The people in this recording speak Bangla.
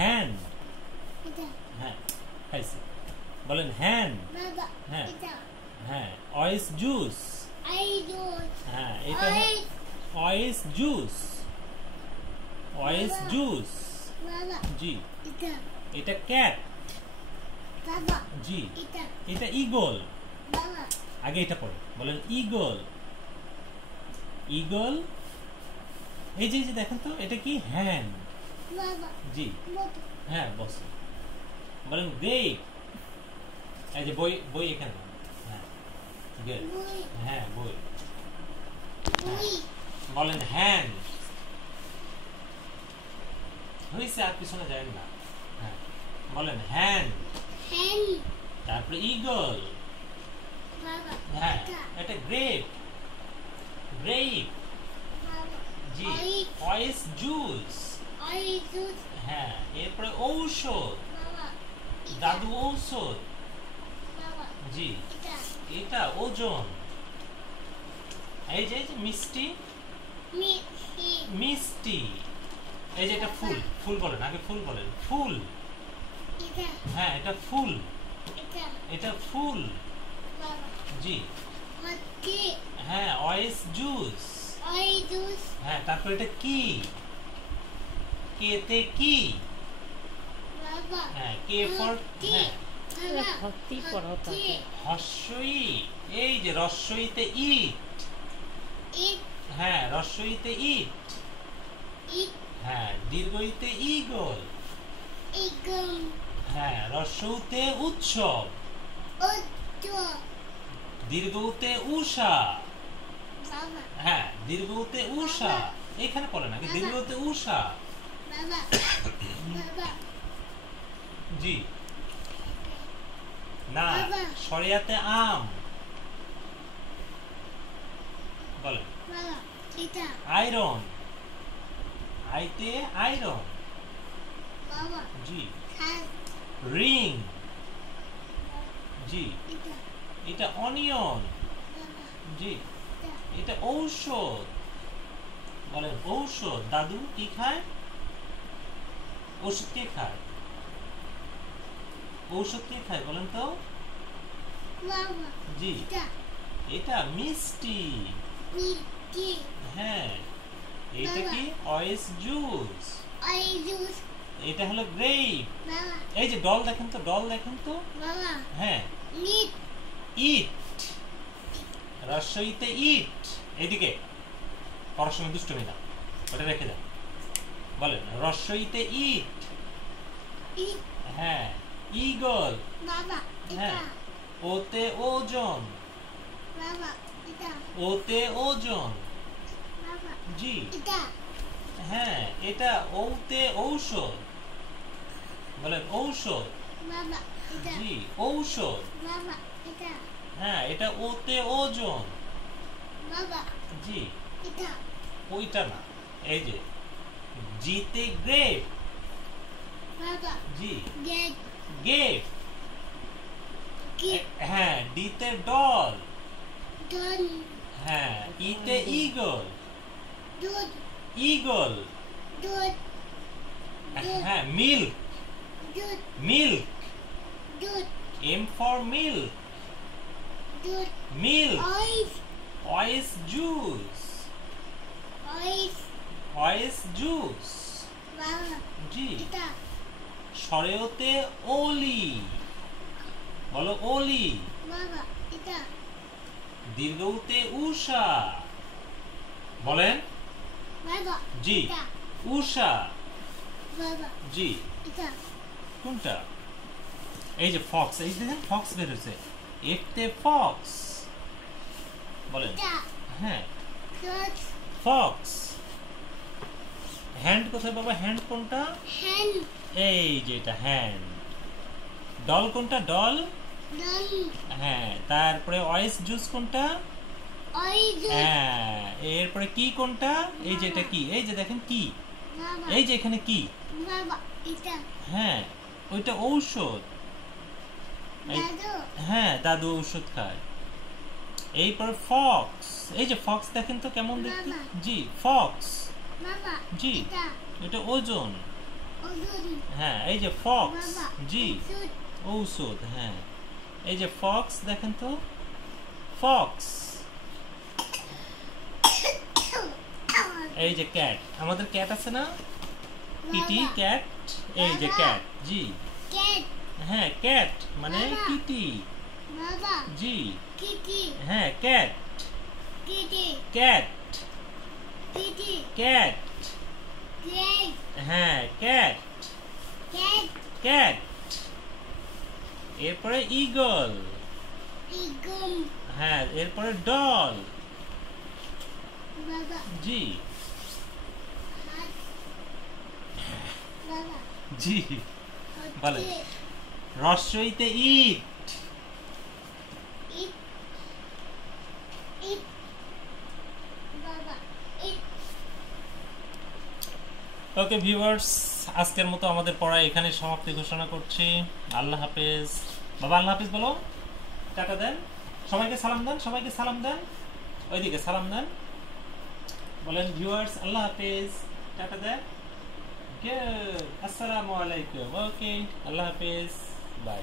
হ্যান্ড। হ্যাঁ খাইছে, বলেন হ্যান্ড। হ্যাঁ হ্যাঁ অয়েস জুস। হ্যাঁ এটা অয়েস জুস, অয়েস জুস। জি এটা ক্যাট। জি এটা ইগল। আগে এটা পড়ে বলেন ইগল। ইগল। এই যে দেখেন তো এটা কি হ্যান্ড। জি হ্যাঁ বস। বলেন গ্রেপ। এই যে বই, বই এখানে। হ্যাঁ গুড। হ্যাঁ বই। বলেন হ্যান্ড। হয়েছে, আর পিছনে যায় না। হ্যাঁ বলেন হ্যান্ড। তারপরে ইগল। হ্যাঁ এটা গ্রেপ। গ্রেপ। জি অয়েস জুস। হ্যাঁ এরপরে ঔষধ। দাদু ঔষধ। জি এটা ওজন। এই যে মিষ্টি। মিষ্টি। এই যে এটা ফুল। ফুল বলেন আগে, ফুল বলেন। ফুল। হ্যাঁ এটা ফুল। এটা ফুল। জি হ্যাঁ অয়েস জুস। হ্যাঁ তারপর এটা কি। কেতে কি। হ্যাঁ কে ফর। হ্যাঁ হস্যই। এই যে রস্যইতে ইট। হ্যাঁ রস্যইতে ইট। হ্যাঁ দীর্ঘইতে ইগল। হ্যাঁ রস্যউতে উৎসব। দীর্ঘউতে উষা। হ্যাঁ দীর্ঘউতে উষা। এখানে পড়ে না, দীর্ঘউতে উষা। জি না সরিয়াতে আম। বলেন আয়রন। আইতে আয়রন। জি রিং। জি এটা অনিয়ন। জি এটা ঔষধ। বলেন ঔষধ। দাদু কি খায়? ওষুধ কে খায়? ঔষধ কে খায় বলেন তো? জি এটা মিষ্টি। হ্যাঁ এটা কি অয়েস জুস। এটা হলো গ্রেপ। এই যে ডল দেখেন তো, ডল দেখেন তো। হ্যাঁ ইট। রস্যইতে ইট। এইদিকে পড়ার সময় দুষ্টমি না, ওটা রেখে যান। বলেন রস্যইতে ইট। হ্যাঁ ইগল। হ্যাঁ ওতে ওজন। ওতে ওজন। জি হ্যাঁ এটা ওতে ঔষধ। বলেন ঔষধ। জি ঔষধ। হ্যাঁ এটা ওতে ওজন। জি ওইটা না, এই যে জিতে গ্রেপ। জি গেট। হ্যাঁ ডিতে ডল। হ্যাঁ ইতে ইগল। ইগল। হ্যাঁ milk. Milk. M for milk. Milk. অয়েস জুস। অয়েস জুস। জি সরেওতে ওলি। বলো ওলি। দীর্ঘউতে উষা। বলেন জি উষা। জি কোনটা? এই যে ফক্স। এই দেখেন ফক্স বের হয়েছে। এতে ফক্স। বলেন হ্যাঁ ফক্স। হ্যান্ড কোথায় বাবা? হ্যান্ড কোনটা? এই যে এটা হ্যান্ড। ডল কোনটা? ডল। হ্যাঁ তারপরে অয়েস জুস কোনটা? হ্যাঁ এরপরে কি কোনটা? এই যে এটা কি? এই যে দেখেন কি, এই যে এখানে কি? হ্যাঁ ওইটা ঔষধ। হ্যাঁ দাদু ঔষধ খায়। এইপর ফক্স। এই যে ফক্স দেখেন তো কেমন দেখতে। জি ফক্স। জি এটা ওজন। হ্যাঁ এই যে ফক্স, জি ঔষধ, হ্যাঁ এই যে ফক্স দেখেন তো, ফক্স। এই যে ক্যাট, আমাদের ক্যাট আছে না, কিটি ক্যাট, এই যে ক্যাট, জি হ্যাঁ ক্যাট মানে কিটি, জি হ্যাঁ ক্যাট, ক্যাট ক্যাট, হ্যাঁ ক্যাট ক্যাট। এরপরে ঈগল, হ্যাঁ এরপরে ডল, জি জি বলে রস্বইতে ইট, ওকে ভিউয়ার্স, আজকের মতো আমাদের পড়া এখানে সমাপ্তি ঘোষণা করছি। আল্লাহ হাফেজ। বাবা আল্লাহ হাফেজ বলো, টাটা দেন, সবাইকে সালাম দেন, সবাইকে সালাম দেন, ওইদিকে সালাম দেন, বলেন ভিউয়ার্স আল্লাহ হাফেজ, টাটা দেন, গুড, আসসালামু আলাইকুম, ওকে আল্লাহ হাফেজ, বাই।